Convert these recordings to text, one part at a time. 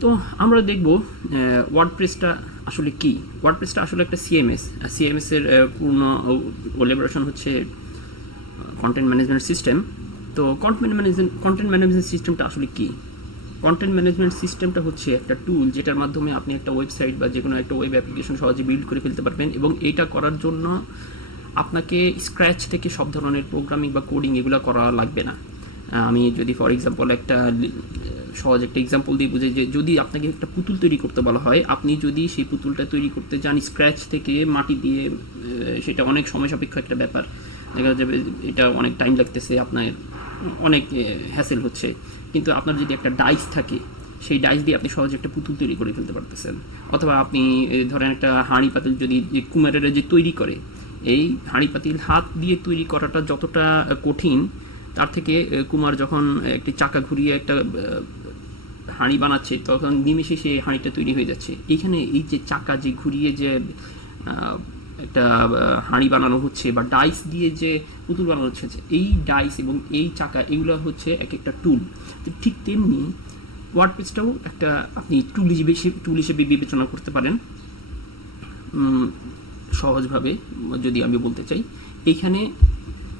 তো আমরা দেখব ওয়ার্ডপ্রেসটা আসলে কি। ওয়ার্ডপ্রেসটা আসলে একটা সিএমএস। সিএমএস এর পূর্ণ এলাবোরেশন হচ্ছে কন্টেন্ট ম্যানেজমেন্ট সিস্টেম। তো কন্টেন্ট ম্যানেজমেন্ট সিস্টেমটা আসলে কি? কন্টেন্ট ম্যানেজমেন্ট সিস্টেমটা হচ্ছে একটা টুল যেটার মাধ্যমে আপনি একটা ওয়েবসাইট বা যে কোনো একটা ওয়েব অ্যাপ্লিকেশন সহজে বিল্ড করে ফেলতে পারবেন, এবং এটা করার জন্য আপনাকে স্ক্র্যাচ থেকে সব ধরনের প্রোগ্রামিং বা কোডিং এগুলো করা লাগবে না। আমি যদি ফর এক্সাম্পল একটা সহজ একটা এক্সাম্পল দিয়ে বুঝাই, যে যদি আপনাকে একটা পুতুল তৈরি করতে বলা হয়, আপনি যদি সেই পুতুলটা তৈরি করতে যান স্ক্র্যাচ থেকে মাটি দিয়ে, সেটা অনেক সময় সাপেক্ষ একটা ব্যাপার। দেখা যাবে এটা অনেক টাইম লাগতেছে, আপনার অনেক হ্যাসেল হচ্ছে। কিন্তু আপনার যদি একটা ডাইস থাকে, সেই ডাইস দিয়ে আপনি সহজে একটা পুতুল তৈরি করে ফেলতে পারতেছেন। অথবা আপনি ধরেন একটা হাঁড়ি পাতিল যদি কুমারেরা যে তৈরি করে, এই হাঁড়ি পাতিল হাত দিয়ে তৈরি করাটা যতটা কঠিন, তার থেকে কুমার যখন একটি চাকা ঘুরিয়ে একটা হাঁড়ি বানাচ্ছে, তখন নিমেষে সেই হাঁড়িটা তৈরি হয়ে যাচ্ছে। এইখানে এই যে চাকা যে ঘুরিয়ে যে একটা হাঁড়ি বানানো হচ্ছে, বা ডাইস দিয়ে যে পুতুল বানানো হচ্ছে, এই ডাইস এবং এই চাকা এগুলো হচ্ছে এক একটা টুল। তো ঠিক তেমনি ওয়ার্ডপ্রেসটাও একটা আপনি টুল হিসেবে বিবেচনা করতে পারেন। সহজভাবে যদি আমি বলতে চাই, এইখানে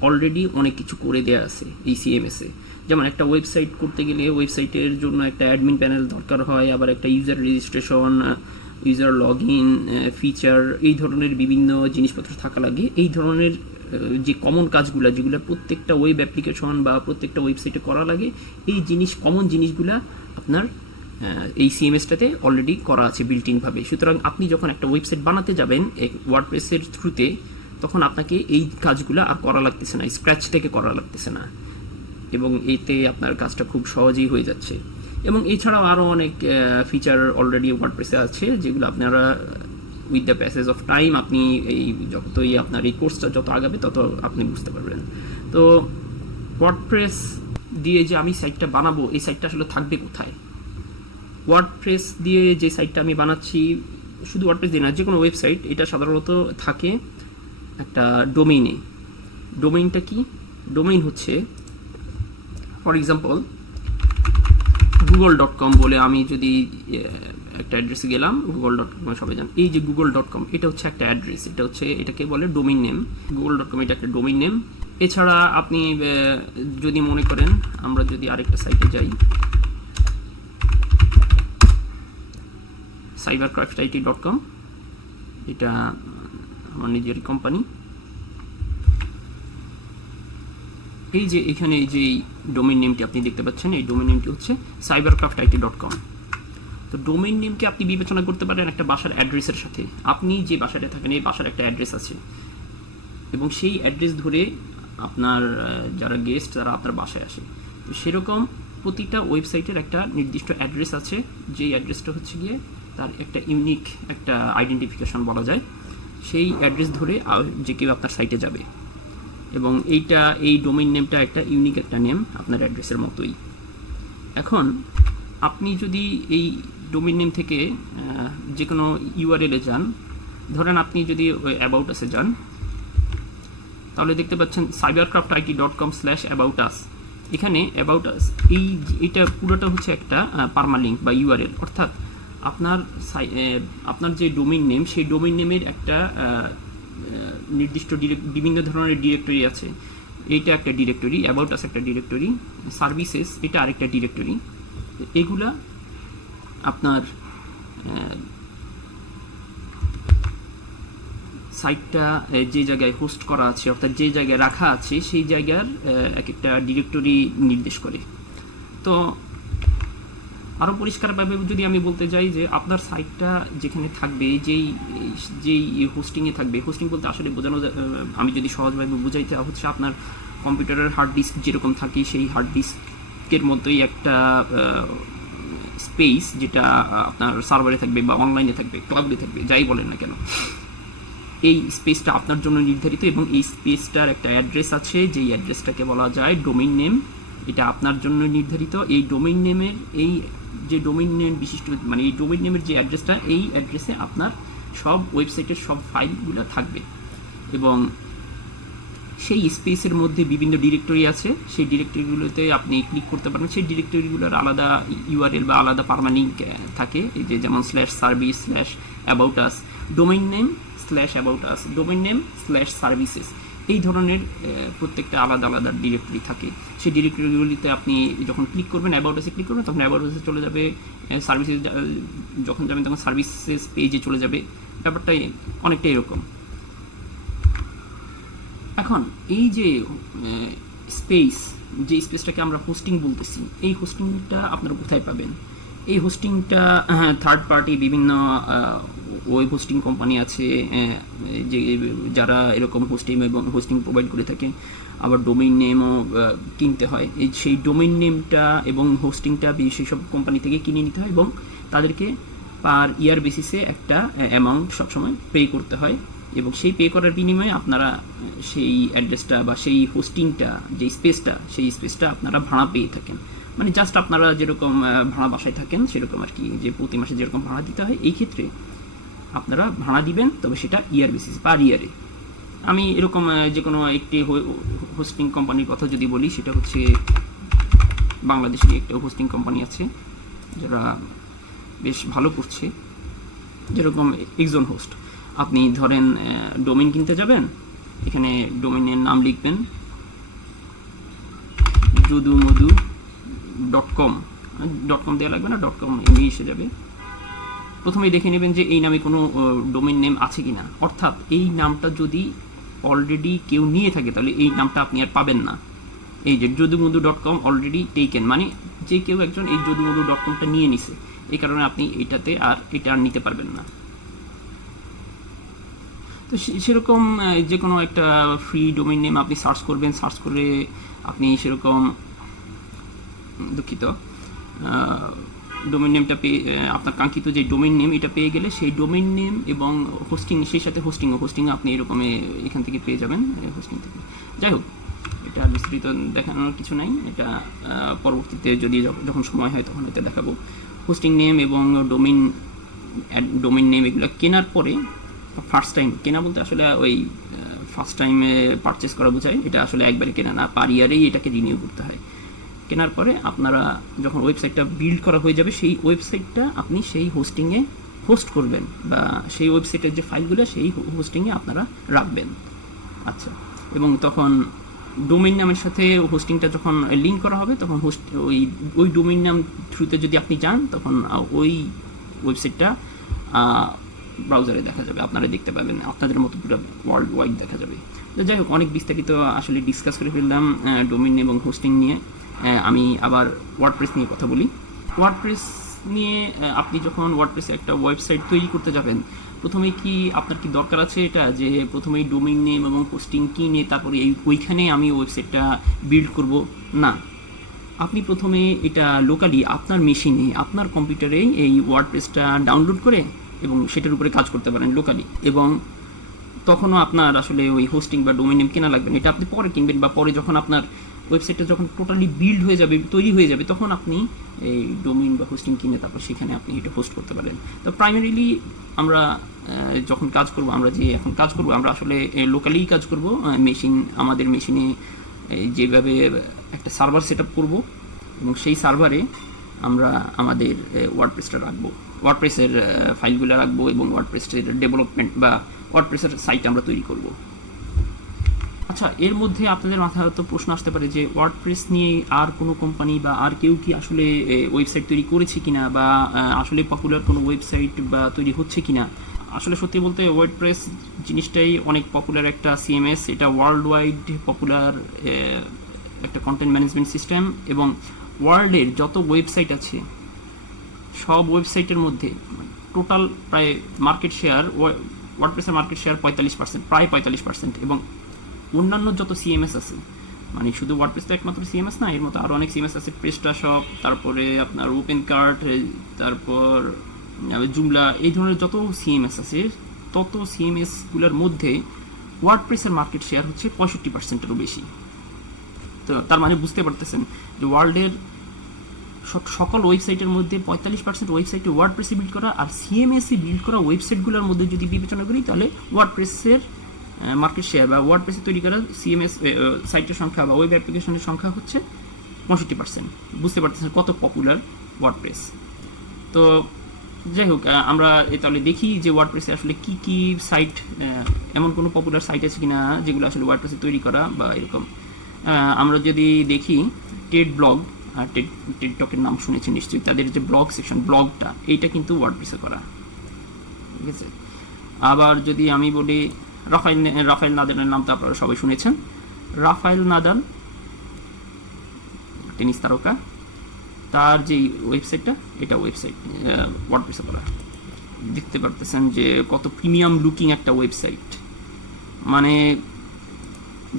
অলরেডি অনেক কিছু করে দেওয়া আছে এই সিএমএসে। যেমন একটা ওয়েবসাইট করতে গেলে ওয়েবসাইটের জন্য একটা অ্যাডমিন প্যানেল দরকার হয়, আবার একটা user registration, user log in, feature, এই ধরনের বিভিন্ন জিনিসপত্র থাকা লাগে। এই ধরনের যে কমন কাজগুলো, যেগুলো প্রত্যেকটা ওয়েব অ্যাপ্লিকেশন বা প্রত্যেকটা ওয়েবসাইটে করা লাগে, এই কমন জিনিসগুলা আপনার এই সিএমএসটাতে অলরেডি করা আছে বিল্ট ইনভাবে। সুতরাং আপনি যখন একটা ওয়েবসাইট বানাতে যাবেন ওয়ার্ডপ্রেসের থ্রুতে, তখন আপনাকে এই কাজগুলো আর করা লাগতেছে না, স্ক্র্যাচ থেকে করা লাগতেছে না, এবং এতে আপনার কাজটা খুব সহজেই হয়ে যাচ্ছে। এবং এছাড়াও আরও অনেক ফিচার অলরেডি ওয়ার্ডপ্রেসে আছে, যেগুলো আপনারা with the passage of time, আপনি এই যতই আপনার এই কোর্সটা যত আগাবে তত আপনি বুঝতে পারবেন। তো ওয়ার্ডপ্রেস দিয়ে যে আমি সাইটটা বানাবো, এই সাইটটা আসলে থাকবে কোথায়? ওয়ার্ডপ্রেস দিয়ে যে সাইটটা আমি বানাচ্ছি, শুধু ওয়ার্ডপ্রেস দিয়ে না, যে কোনো ওয়েবসাইট, এটা সাধারণত থাকে একটা ডোমেইনে। ডোমেইনটা কি? ডোমেইন হচ্ছে ফর এক্সাম্পল google.com বলে আমি যদি একটা অ্যাড্রেসে গেলাম, google.com সবাই জানেন, এই যে google.com, এটা হচ্ছে একটা অ্যাড্রেস, এটাকে বলে ডোমেইন নেম। google.com এটা একটা ডোমেইন নেম। এছাড়া আপনি যদি মনে করেন, আমরা যদি আরেকটা সাইটে যাই, cybercraftit.com, এটা আমার নিজের কোম্পানি। এই যে এখানে এই যে ডোমেইন নেমটি আপনি দেখতে পাচ্ছেন, এই ডোমেইন নেমটি হচ্ছে cybercraftit.com। তো ডোমেইন নেমকে আপনি বিবেচনা করতে পারেন একটা বাসার অ্যাড্রেসের সাথে। আপনি যে বাসাটা থাকেন, এই বাসার একটা অ্যাড্রেস আছে, এবং সেই অ্যাড্রেস ধরে আপনার যারা গেস্ট তারা আপনার বাসায় আসে। তো সেরকম প্রতিটা ওয়েবসাইটের একটা নির্দিষ্ট অ্যাড্রেস আছে, যেই অ্যাড্রেসটা হচ্ছে গিয়ে তার একটা ইউনিক একটা আইডেন্টিফিকেশন বলা যায়। সেই অ্যাড্রেস ধরে যে কেউ আপনার সাইটে যাবে, এবং এই ডোমেইন নেমটা একটা ইউনিক একটা নেম, আপনার অ্যাড্রেসের মতোই। এখন আপনি যদি এই ডোমেইন নেম থেকে যে কোনো ইউআরএলে যান, ধরেন আপনি যদি অ্যাবাউট আসে যান, তাহলে দেখতে পাচ্ছেন cybercraftit.com/aboutus। এখানে অ্যাবাউট আস, এইটা পুরোটা হচ্ছে একটা পারমালিঙ্ক বা ইউআরএল, অর্থাৎ আপনার যে ডোমেইন নেম, সেই ডোমেইন নেমের একটা নির্দিষ্ট বিভিন্ন ধরনের ডিরেক্টরি আছে। এইটা একটা ডিরেক্টরি, অ্যাবাউট আস একটা ডিরেক্টরি, সার্ভিসেস এটা আরেকটা ডিরেক্টরি। এগুলা আপনার সাইটটা যে জায়গায় হোস্ট করা আছে, অর্থাৎ যে জায়গায় রাখা আছে, সেই জায়গার এক একটা ডিরেক্টরি নির্দেশ করে। তো আরও পরিষ্কারভাবে যদি আমি বলতে যাই, যে আপনার সাইটটা যেখানে থাকবে, যেই হোস্টিংয়ে থাকবে, হোস্টিং বলতে আসলে বোঝানো, আমি যদি সহজভাবে বুঝাইতে হচ্ছে, আপনার কম্পিউটারের হার্ড ডিস্ক যেরকম থাকে, সেই হার্ড ডিস্কের মতোই একটা স্পেস, যেটা আপনার সার্ভারে থাকবে বা অনলাইনে থাকবে, ক্লাউডে থাকবে, যাই বলেন না কেন, এই স্পেসটা আপনার জন্য নির্ধারিত, এবং এই স্পেসটার একটা অ্যাড্রেস আছে, যেই অ্যাড্রেসটাকে বলা যায় ডোমেইন নেম। এটা আপনার জন্য নির্ধারিত। এই ডোমেইন নেমের যে ডোমেইন নেম বিশিষ্ট, মানে এই ডোমেইন নেমের যে অ্যাড্রেসটা, এই অ্যাড্রেসে আপনার সব ওয়েবসাইটের সব ফাইলগুলো থাকবে। এবং সেই স্পেসের মধ্যে বিভিন্ন ডিরেক্টরি আছে, সেই ডিরেক্টরিগুলোতে আপনি ক্লিক করতে পারেন। সেই ডিরেক্টরিগুলোর আলাদা ইউআরএল বা আলাদা পারমানেন্ট থাকে, এই যে যেমন /service /about us, domain name /about us, domain name /services, এই ধরনের প্রত্যেকটা আলাদা আলাদা ডিরেক্টরি থাকে। সেই ডিরেক্টরিগুলিতে আপনি যখন ক্লিক করবেন, অ্যাবাউট আসে ক্লিক করবেন, তখন অ্যাবাউট আসে চলে যাবে, সার্ভিসেস যখন যাবেন তখন সার্ভিসেস পেজে চলে যাবে। ব্যাপারটা অনেকটা এরকম। এখন এই যে স্পেসটাকে আমরা হোস্টিং বলতেছি, এই হোস্টিংটা আপনারা কোথায় পাবেন? এই হোস্টিংটা থার্ড পার্টি বিভিন্ন ওয়েব হোস্টিং কোম্পানি আছে যে যারা এরকম হোস্টিং প্রোভাইড করে থাকে। আবার ডোমেইন নেমও কিনতে হয়। সেই ডোমেইন নেমটা এবং হোস্টিংটা সেসব কোম্পানি থেকে কিনে নিতে হয় এবং তাদেরকে পার ইয়ার বেসিসে একটা অ্যামাউন্ট সবসময় পে করতে হয়, এবং সেই পে করার বিনিময়ে আপনারা সেই অ্যাড্রেসটা বা সেই হোস্টিংটা, যে সেই স্পেসটা আপনারা ভাড়া পেয়ে থাকেন। মানে জাস্ট আপনারা যেরকম ভাড়া বাসায় থাকেন সেরকম আর কি, যে প্রতি মাসে যেরকম ভাড়া দিতে হয়, এই ক্ষেত্রে আপনারা ভাড়া দিবেন, তবে সেটা ইয়ার বেসিস, পার ইয়ারে। আমি এরকম যে কোনো একটি হোস্টিং কোম্পানির কথা যদি বলি, সেটা হচ্ছে বাংলাদেশের একটা হোস্টিং কোম্পানি আছে যারা বেশ ভালো করছে, যেরকম এক্সন হোস্ট। আপনি ধরেন ডোমেইন কিনতে যাবেন, এখানে ডোমেইনের নাম লিখবেন যদুমধু.com, দেওয়া লাগবে না, .com এমনি এসে যাবে। প্রথমেই দেখে নেবেন যে এই নামে কোনো ডোমেইন নেম আছে কিনা, অর্থাৎ এই নামটা যদি অলরেডি কেউ নিয়ে থাকে তাহলে এই নামটা আপনি আর পাবেন না। এই যে যদুমধু.com অলরেডি টেকেন, মানে যে কেউ একজন এই যদুমধু.comটা নিয়ে নিছে, এই কারণে আপনি এটা আর নিতে পারবেন না। তো সেরকম যে কোনো একটা ফ্রি ডোমেইন নেম আপনি সার্চ করবেন, সার্চ করে আপনি সেরকম ডোমেইন নেমটা পেয়ে, আপনার কাঙ্ক্ষিত যে ডোমেইন নেম এটা পেয়ে গেলে সেই ডোমেইন নেম এবং হোস্টিং, সেই সাথে হোস্টিং আপনি এরকম এখান থেকে পেয়ে যাবেন, হোস্টিং থেকে। যাই হোক, এটা বিস্তৃত দেখানোর কিছু নাই, এটা পরবর্তীতে যদি যখন সময় হয় তখন এটা দেখাবো। হোস্টিং নেম এবং ডোমেইন নেম এগুলো কেনার পরে ফার্স্ট টাইম কেনা বলতে আসলে ওই ফার্স্ট টাইমে পারচেস করা বোঝায়, এটা আসলে একবারে কেনা না, পার ইয়ারেই এটাকে রিনিউ করতে হয়। কেনার পরে আপনারা যখন ওয়েবসাইটটা বিল্ড করা হয়ে যাবে, সেই ওয়েবসাইটটা আপনি সেই হোস্টিংয়ে হোস্ট করবেন, বা সেই ওয়েবসাইটের যে ফাইলগুলো সেই হোস্টিংয়ে আপনারা রাখবেন। আচ্ছা, এবং তখন ডোমেইন নামের সাথে হোস্টিংটা যখন লিঙ্ক করা হবে, তখন ওই ডোমেইন নাম থ্রুতে যদি আপনি যান, তখন ওই ওয়েবসাইটটা ব্রাউজারে দেখা যাবে, আপনারা দেখতে পাবেন, আপনাদের মতো পুরো ওয়ার্ল্ড ওয়াইড দেখা যাবে। তো যাই হোক, অনেক বিস্তারিত আসলে ডিসকাস করে ফেললাম ডোমেইন এবং হোস্টিং নিয়ে। আমি আবার ওয়ার্ডপ্রেস নিয়ে কথা বলি। ওয়ার্ডপ্রেস নিয়ে আপনি যখন ওয়ার্ডপ্রেসে একটা ওয়েবসাইট তৈরি করতে যাবেন, প্রথমে কি আপনার কি দরকার আছে এটা যে প্রথমেই ডোমেইন নেম এবং হোস্টিং কিনে তারপরে ওইখানে আমি ওয়েবসাইটটা বিল্ড করব? না, আপনি প্রথমে এটা লোকালি আপনার মেশিনে, আপনার কম্পিউটারে এই ওয়ার্ডপ্রেসটা ডাউনলোড করে এবং সেটার উপরে কাজ করতে পারেন লোকালি, এবং তখনও আপনার আসলে ওই হোস্টিং বা ডোমেইন নেম কেনা লাগবে না, এটা আপনি পরে কিনবেন, বা পরে যখন আপনার ওয়েবসাইটটা যখন টোটালি বিল্ড হয়ে যাবে, তৈরি হয়ে যাবে, তখন আপনি এই ডোমেইন বা হোস্টিং কিনে তারপর সেখানে আপনি এটা হোস্ট করতে পারেন। তো প্রাইমারিলি আমরা যখন কাজ করব, আমরা আসলে লোকালিই কাজ করব। আমাদের মেশিনে যেভাবে একটা সার্ভার সেট আপ করবো, এবং সেই সার্ভারে আমরা আমাদের ওয়ার্ডপ্রেসটা রাখবো, ওয়ার্ডপ্রেসের ফাইলগুলো রাখবো, এবং ওয়ার্ডপ্রেসের ডেভেলপমেন্ট বা ওয়ার্ডপ্রেসের সাইট আমরা তৈরি করব। আচ্ছা, এর মধ্যে আপনাদের মাথায় হয়তো প্রশ্ন আসতে পারে যে ওয়ার্ডপ্রেস নিয়ে আর কোনো কোম্পানি বা আর কেউ কি আসলে ওয়েবসাইট তৈরি করেছে কিনা, বা আসলে পপুলার কোনো ওয়েবসাইট বা তৈরি হচ্ছে কিনা। আসলে সত্যি বলতে ওয়ার্ডপ্রেস জিনিসটাই অনেক পপুলার একটা সিএমএস, এটা ওয়ার্ল্ড ওয়াইড পপুলার একটা কন্টেন্ট ম্যানেজমেন্ট সিস্টেম, এবং ওয়ার্ল্ডের যত ওয়েবসাইট আছে সব ওয়েবসাইটের মধ্যে টোটাল প্রায় মার্কেট শেয়ার, ওয়ার্ডপ্রেসের মার্কেট শেয়ার 45%, প্রায় 45%, এবং অন্যান্য যত সিএমএস আছে, মানে শুধু ওয়ার্ডপ্রেস তো একমাত্র সিএমএস না, এর মতো আরও অনেক সিএমএস আছে, প্রেস্টাশপ, তারপরে আপনার ওপেন কার্ট, তারপর জুমলা, এই ধরনের যত সিএমএস আছে, তত সিএমএসগুলোর মধ্যে ওয়ার্ডপ্রেসের মার্কেট শেয়ার হচ্ছে 65%-এরও বেশি। তো তার মানে বুঝতে পারতেছেন যে ওয়ার্ল্ডের সকল ওয়েবসাইটের মধ্যে 45% ওয়েবসাইটে ওয়ার্ডপ্রেসে বিল্ড করা, আর সিএমএসে বিল্ড করা ওয়েবসাইটগুলোর মধ্যে যদি বিবেচনা করি, তাহলে ওয়ার্ডপ্রেসের মার্কেট শেয়ার বা ওয়ার্ডপ্রেসে তৈরি করা সিএমএস সাইটের সংখ্যা বা ওয়েব অ্যাপ্লিকেশনের সংখ্যা হচ্ছে 65%। বুঝতে পারতেছেন কত পপুলার ওয়ার্ডপ্রেস। তো যাই হোক, আমরা তাহলে দেখি যে ওয়ার্ডপ্রেসে আসলে কি কি সাইট, এমন কোনো পপুলার সাইট আছে কিনা যেগুলো আসলে ওয়ার্ডপ্রেসে তৈরি করা বা এরকম। আমরা যদি দেখি টেড ব্লগ, টেড টকের নাম শুনেছেন নিশ্চয়ই, তাদের যে ব্লগ সেকশন, ব্লগটা এইটা কিন্তু ওয়ার্ডপ্রেসে করা, ঠিক আছে। আবার যদি আমি বলি রাফায়েল নাদালের নাম তো আপনারা সবাই শুনেছেন। রাফায়েল নাদাল টেনিস তারকা, তার যে ওয়েবসাইটটা, এটা ওয়েবসাইট ওয়ার্ডপ্রেসে করা। দেখতে পারতেছেন যে কত প্রিমিয়াম লুকিং একটা ওয়েবসাইট, মানে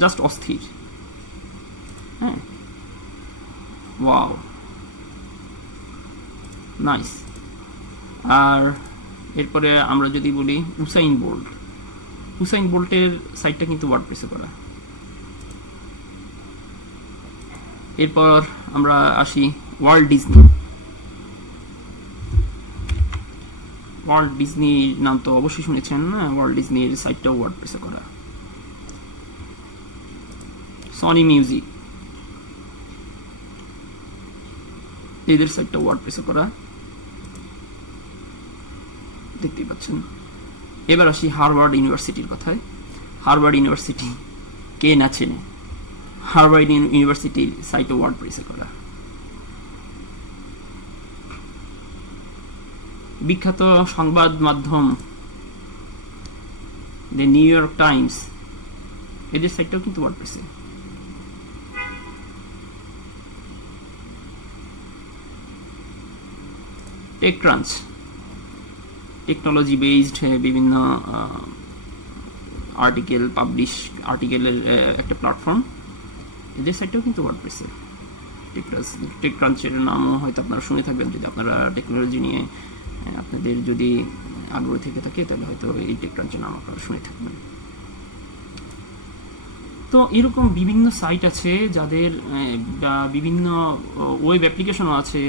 জাস্ট অস্থির। হ্যাঁ, ওয়াও, নাইস। আর এরপরে আমরা যদি বলি উসাইন বোল্টের সাইটটা কিন্তু ওয়ার্ডপ্রেসে করা। এরপর আমরা আসি ওয়াল্ট ডিজনির নাম তো অবশ্যই শুনেছেন না, ওয়াল্ট ডিজনির সাইটটাও ওয়ার্ডপ্রেসে করা। সনি মিউজিক, এদের সাইটটা ওয়ার্ডপ্রেসে করা, দেখতেই পাচ্ছেন। এবার আসি হার্ভার্ড ইউনিভার্সিটির কথায়। হার্ভার্ড ইউনিভার্সিটি কে না চেনে, হার্ভার্ড ইউনিভার্সিটির সাইটে ওয়ার্ডপ্রেসে করা। বিখ্যাত সংবাদ মাধ্যম দ্য নিউ ইয়র্ক টাইমস, এদের সাইটটাও কিন্তু ওয়ার্ডপ্রেসে। টেকক্রাঞ্চ, টেকনোলজি বেসড বিভিন্ন আর্টিকেলের একটা প্ল্যাটফর্ম, এদের সাইটটাও কিন্তু ওয়ার্ডপ্রেসে। টেকক্রাঞ্চের নামও হয়তো আপনারা শুনে থাকবেন, যদি আপনারা টেকনোলজি নিয়ে আপনাদের যদি আগ্রহ থেকে থাকে তাহলে হয়তো এই টেকক্রাঞ্চের নাম আপনারা শুনে থাকবেন। তো এরকম বিভিন্ন সাইট আছে যাদের বিভিন্ন ওয়েব অ্যাপ্লিকেশনও আছে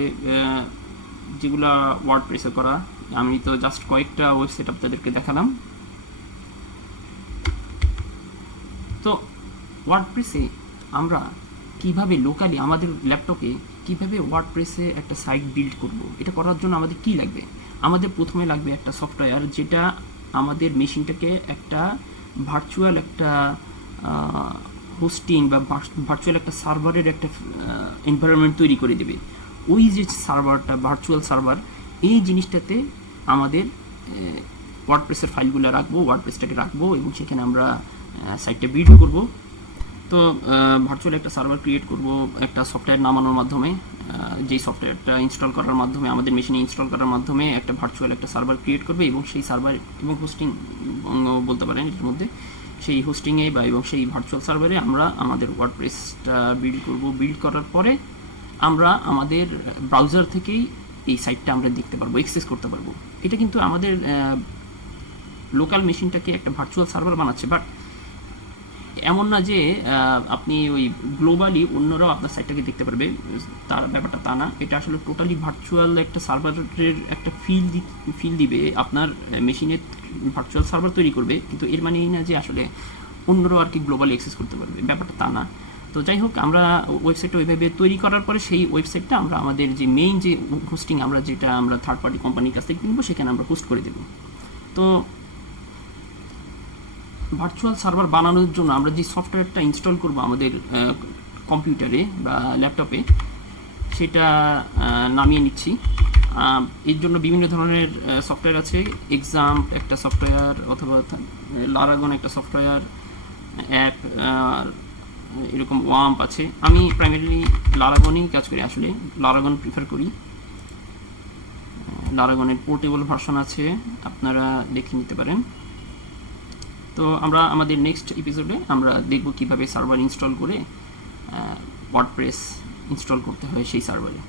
যেগুলা ওয়ার্ডপ্রেসে করা। আমি তো জাস্ট কয়েকটা ওয়েবসাইট আপনাদেরকে দেখালাম। তো ওয়ার্ডপ্রেসে আমরা কিভাবে লোকালি আমাদের ল্যাপটপে কিভাবে ওয়ার্ডপ্রেসে একটা সাইট বিল্ড করব, এটা করার জন্য আমাদের কি লাগবে? আমাদের প্রথমে লাগবে একটা সফটওয়্যার যেটা আমাদের মেশিনটাকে একটা ভার্চুয়াল একটা হোস্টিং বা ভার্চুয়াল একটা সার্ভারের একটা এনভায়রনমেন্ট তৈরি করে দেবে। ওই যে সার্ভারটা, ভার্চুয়াল সার্ভার, এই জিনিসটাতে আমাদের ওয়ার্ডপ্রেসের ফাইলগুলো রাখবো, ওয়ার্ডপ্রেসটাকে রাখবো এবং সেখানে আমরা সাইটটা বিল্ড করব। তো ভার্চুয়াল একটা সার্ভার ক্রিয়েট করব একটা সফটওয়্যার নামানোর মাধ্যমে, যেই সফটওয়্যারটা ইনস্টল করার মাধ্যমে, আমাদের মেশিনে ইনস্টল করার মাধ্যমে একটা ভার্চুয়াল একটা সার্ভার ক্রিয়েট করবে এবং সেই সার্ভার এবং হোস্টিং বলতে পারেন এর মধ্যে, সেই হোস্টিংয়ে বা এবং সেই ভার্চুয়াল সার্ভারে আমরা আমাদের ওয়ার্ডপ্রেসটা বিল্ড করব। বিল্ড করার পরে আমরা আমাদের ব্রাউজার থেকেই এই সাইটটা আমরা দেখতে পারবো, অ্যাক্সেস করতে পারবো। এটা কিন্তু আমাদের লোকাল মেশিনটাকে একটা ভার্চুয়াল সার্ভার বানাচ্ছে, বাট এমন না যে আপনি ওই গ্লোবালি অন্যরাও আপনার সাইটটাকে দেখতে পারবে, তার ব্যাপারটা তা না। এটা আসলে টোটালি ভার্চুয়াল একটা সার্ভারের একটা ফিল দিবে, আপনার মেশিনে ভার্চুয়াল সার্ভার তৈরি করবে, কিন্তু এর মানে এই না যে আসলে অন্যরাও আর কি গ্লোবালি অ্যাক্সেস করতে পারবে, ব্যাপারটা তা না। তো যাই হোক, আমরা ওয়েবসাইটটা ওইভাবে তৈরি করার পরে সেই ওয়েবসাইটটা আমরা আমাদের যে মেইন যে হোস্টিং যেটা আমরা থার্ড পার্টি কোম্পানির কাছ থেকে কিনবো সেখানে আমরা হোস্ট করে দেব। তো ভার্চুয়াল সার্ভার বানানোর জন্য আমরা যে সফটওয়্যারটা ইনস্টল করব আমাদের কম্পিউটারে বা ল্যাপটপে, সেটা নামিয়ে নিচ্ছি। এর জন্য বিভিন্ন ধরনের সফটওয়্যার আছে। এক্সাম একটা সফটওয়্যার, অথবা লারাগন একটা সফটওয়্যার অ্যাপ, এরকম ওয়াম্প আছে। আমি প্রাইমারিলি লারাগনেই কাজ করি, আসলে লারাগন প্রিফার করি। লারাগনের পোর্টেবল ভার্সন আছে, আপনারা দেখে নিতে পারেন। তো আমরা আমাদের নেক্সট এপিসোডে আমরা দেখব কিভাবে সার্ভার ইনস্টল করে ওয়ার্ডপ্রেস ইনস্টল করতে হয় সেই সার্ভারে।